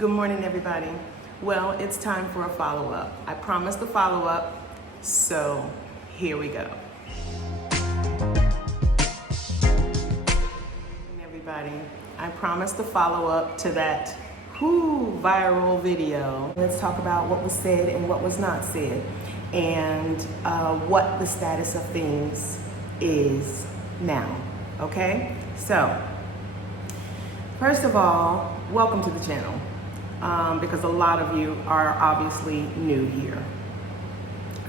Good morning, everybody. Well, it's time for a follow-up. I promised a follow-up, so here we go. Everybody, I promised a follow-up to that viral video. Let's talk about what was said and what was not said, and what the status of things is now, okay? So, first of all, welcome to the channel. Because a lot of you are obviously new here.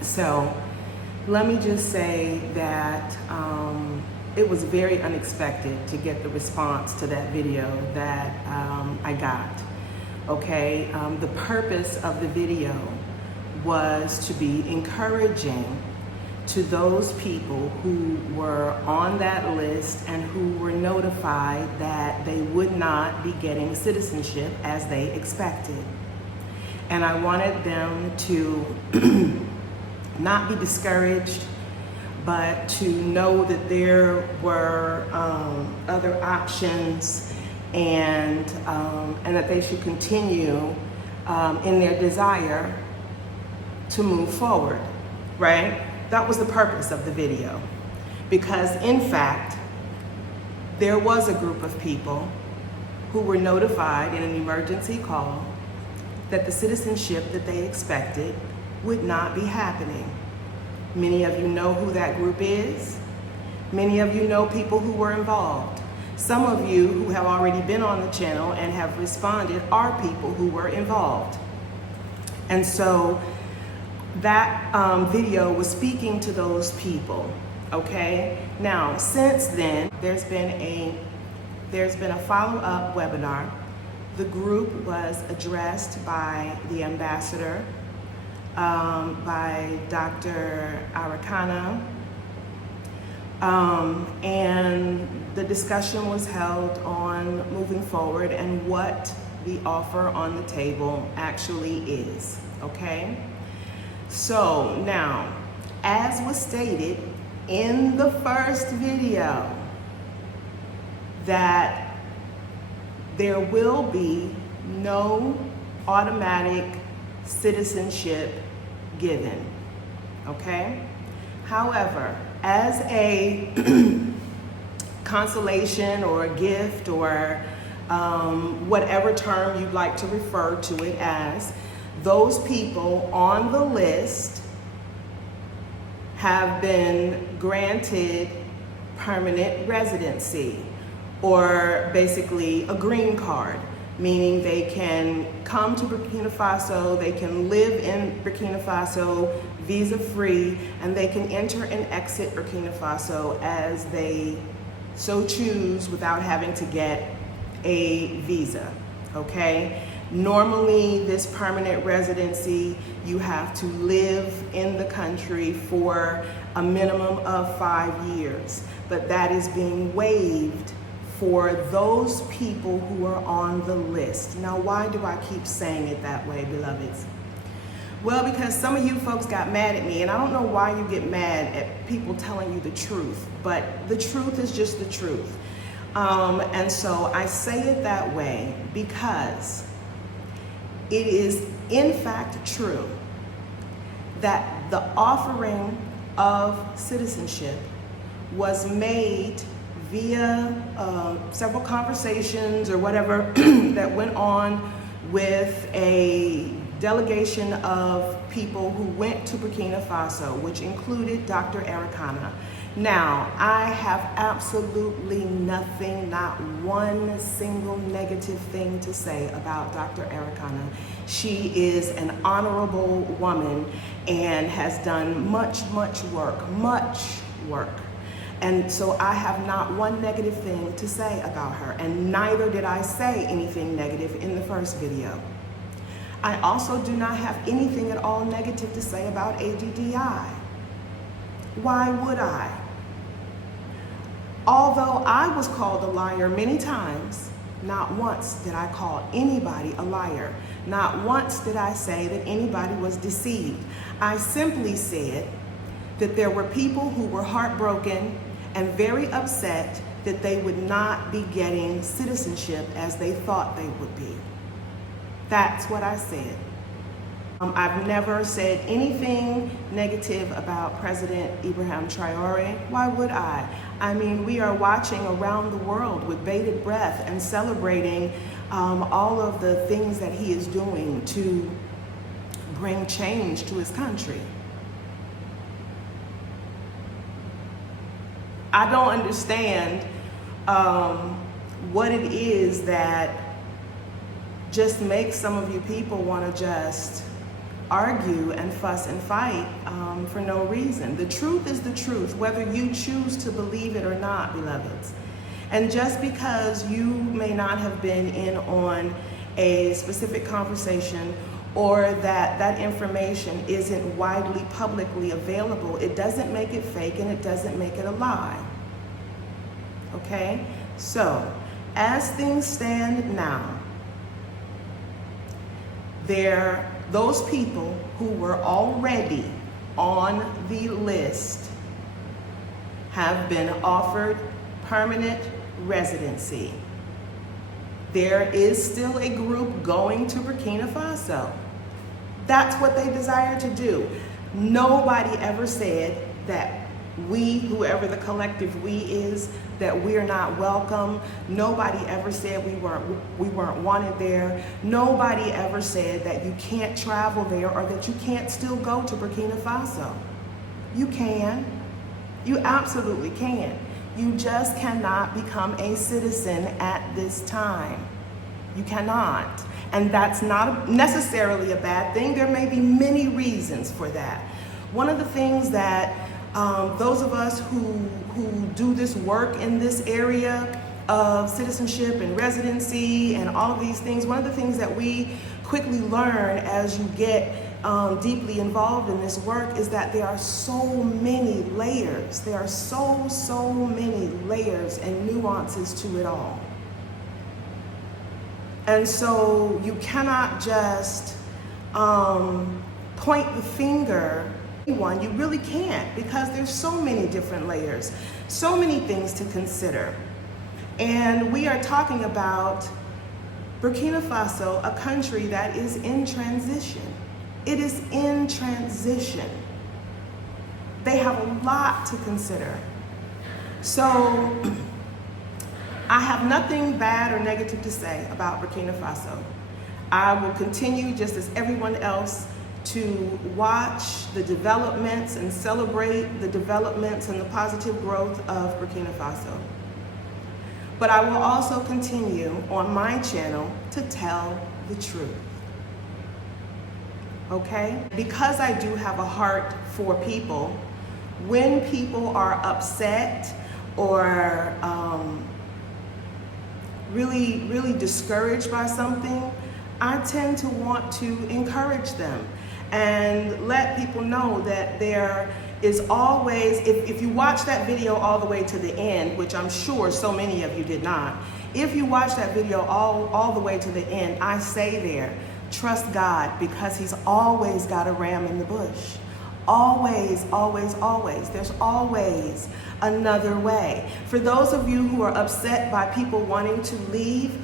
So let me just say that it was very unexpected to get the response to that video that I got. Okay, the purpose of the video was to be encouraging to those people who were on that list and who were notified that they would not be getting citizenship as they expected. And I wanted them to not be discouraged, but to know that there were other options, and that they should continue in their desire to move forward, right? That was the purpose of the video, because in fact, there was a group of people who were notified in an emergency call that the citizenship that they expected would not be happening. Many of you know who that group is. Many of you know people who were involved. Some of you who have already been on the channel and have responded are people who were involved. And so that video was speaking to those people, okay? Now, since then, there's been a follow-up webinar. The group was addressed by the ambassador, by Dr. Arikana, and the discussion was held on moving forward and what the offer on the table actually is, okay? So now, as was stated in the first video, that there will be no automatic citizenship given, okay? However, as a consolation or a gift or whatever term you'd like to refer to it as, those people on the list have been granted permanent residency, or basically a green card, meaning they can come to Burkina Faso, they can live in Burkina Faso visa-free, and they can enter and exit Burkina Faso as they so choose without having to get a visa, okay? Normally, this permanent residency, you have to live in the country for a minimum of 5 years, but that is being waived for those people who are on the list. Now, why do I keep saying it that way, beloveds? Well, because some of you folks got mad at me, and I don't know why you get mad at people telling you the truth, but the truth is just the truth. And so I say it that way because it is in fact true that the offering of citizenship was made via several conversations or whatever that went on with a delegation of people who went to Burkina Faso, which included Dr. Arikana. Now, I have absolutely nothing, not one single negative thing to say about Dr. Arikana. She is an honorable woman and has done much work. And so I have not one negative thing to say about her, and neither did I say anything negative in the first video. I also do not have anything at all negative to say about ADDI. Why would I? Although I was called a liar many times, not once did I call anybody a liar. Not once did I say that anybody was deceived. I simply said that there were people who were heartbroken and very upset that they would not be getting citizenship as they thought they would be. That's what I said. I've never said anything negative about President Ibrahim Traore. Why would I? I mean, we are watching around the world with bated breath and celebrating all of the things that he is doing to bring change to his country. I don't understand what it is that just makes some of you people want to just argue and fuss and fight for no reason. The truth is the truth, whether you choose to believe it or not, beloveds. And just because you may not have been in on a specific conversation or that information isn't widely publicly available, it doesn't make it fake and it doesn't make it a lie. Okay? So, as things stand now, those people who were already on the list have been offered permanent residency. There is still a group going to Burkina Faso. That's what they desire to do. Nobody ever said that we, whoever the collective we is, that we're not welcome. Nobody ever said we weren't wanted there. Nobody ever said that you can't travel there or that you can't still go to Burkina Faso. You can. You absolutely can. You just cannot become a citizen at this time. You cannot. And that's not necessarily a bad thing. There may be many reasons for that. One of the things that those of us who do this work in this area of citizenship and residency and all of these things, one of the things that we quickly learn as you get deeply involved in this work is that there are so many layers. There are so many layers and nuances to it all. And so you cannot just point the finger. You really can't, because there's so many different layers, so many things to consider. And we are talking about Burkina Faso, a country that is in transition. It is in transition. They have a lot to consider. So I have nothing bad or negative to say about Burkina Faso. I will continue, just as everyone else, to watch the developments and celebrate the developments and the positive growth of Burkina Faso. But I will also continue on my channel to tell the truth. Okay? Because I do have a heart for people, when people are upset or really discouraged by something, I tend to want to encourage them and let people know that there is always, if you watch that video all the way to the end, which I'm sure so many of you did not, if you watch that video all the way to the end, I say there, trust God, because he's always got a ram in the bush. Always, always, always. There's always another way. For those of you who are upset by people wanting to leave,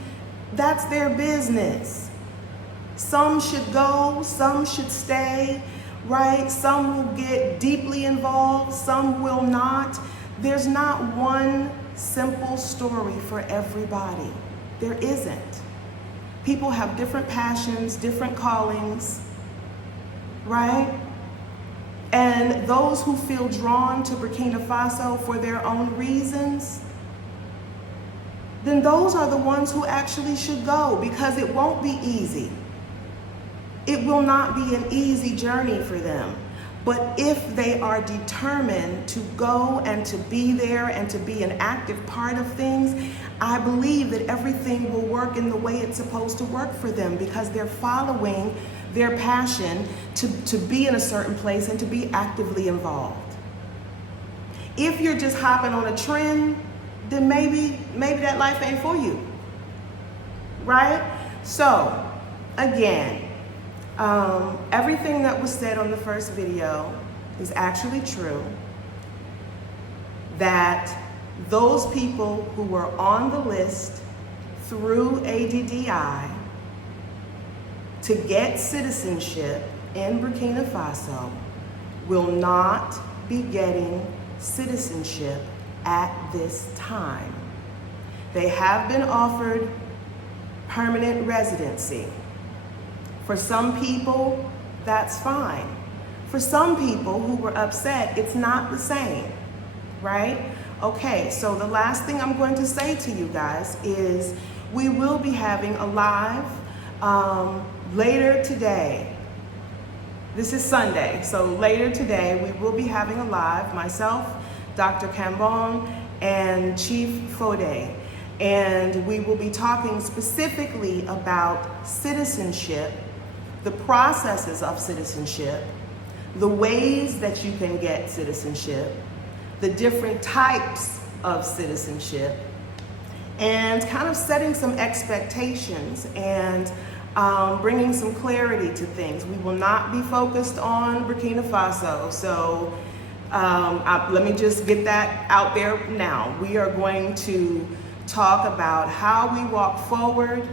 that's their business. Some should go, some should stay, right? Some will get deeply involved, some will not. There's not one simple story for everybody. There isn't. People have different passions, different callings, right? And those who feel drawn to Burkina Faso for their own reasons, then those are the ones who actually should go, because it won't be easy. It will not be an easy journey for them. But if they are determined to go and to be there and to be an active part of things, I believe that everything will work in the way it's supposed to work for them, because they're following their passion to be in a certain place and to be actively involved. If you're just hopping on a trend, then maybe that life ain't for you, right? So, again, everything that was said on the first video is actually true. That those people who were on the list through ADDI to get citizenship in Burkina Faso will not be getting citizenship at this time. They have been offered permanent residency. For some people, that's fine. For some people who were upset, it's not the same, right? Okay, so the last thing I'm going to say to you guys is we will be having a live later today. This is Sunday, so later today we will be having a live, myself, Dr. Cambon, and Chief Fode, and we will be talking specifically about citizenship, the processes of citizenship, the ways that you can get citizenship, the different types of citizenship, and kind of setting some expectations and bringing some clarity to things. We will not be focused on Burkina Faso, so let me just get that out there now. We are going to talk about how we walk forward,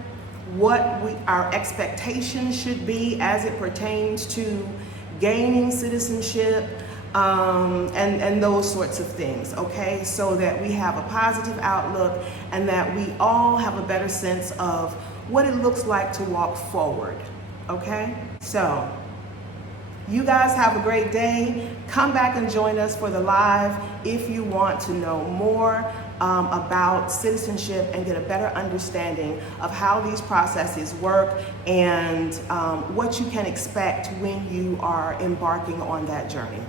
what our expectations should be as it pertains to gaining citizenship, and those sorts of things, okay? So that we have a positive outlook and that we all have a better sense of what it looks like to walk forward, okay? So, you guys have a great day. Come back and join us for the live if you want to know more about citizenship and get a better understanding of how these processes work and what you can expect when you are embarking on that journey.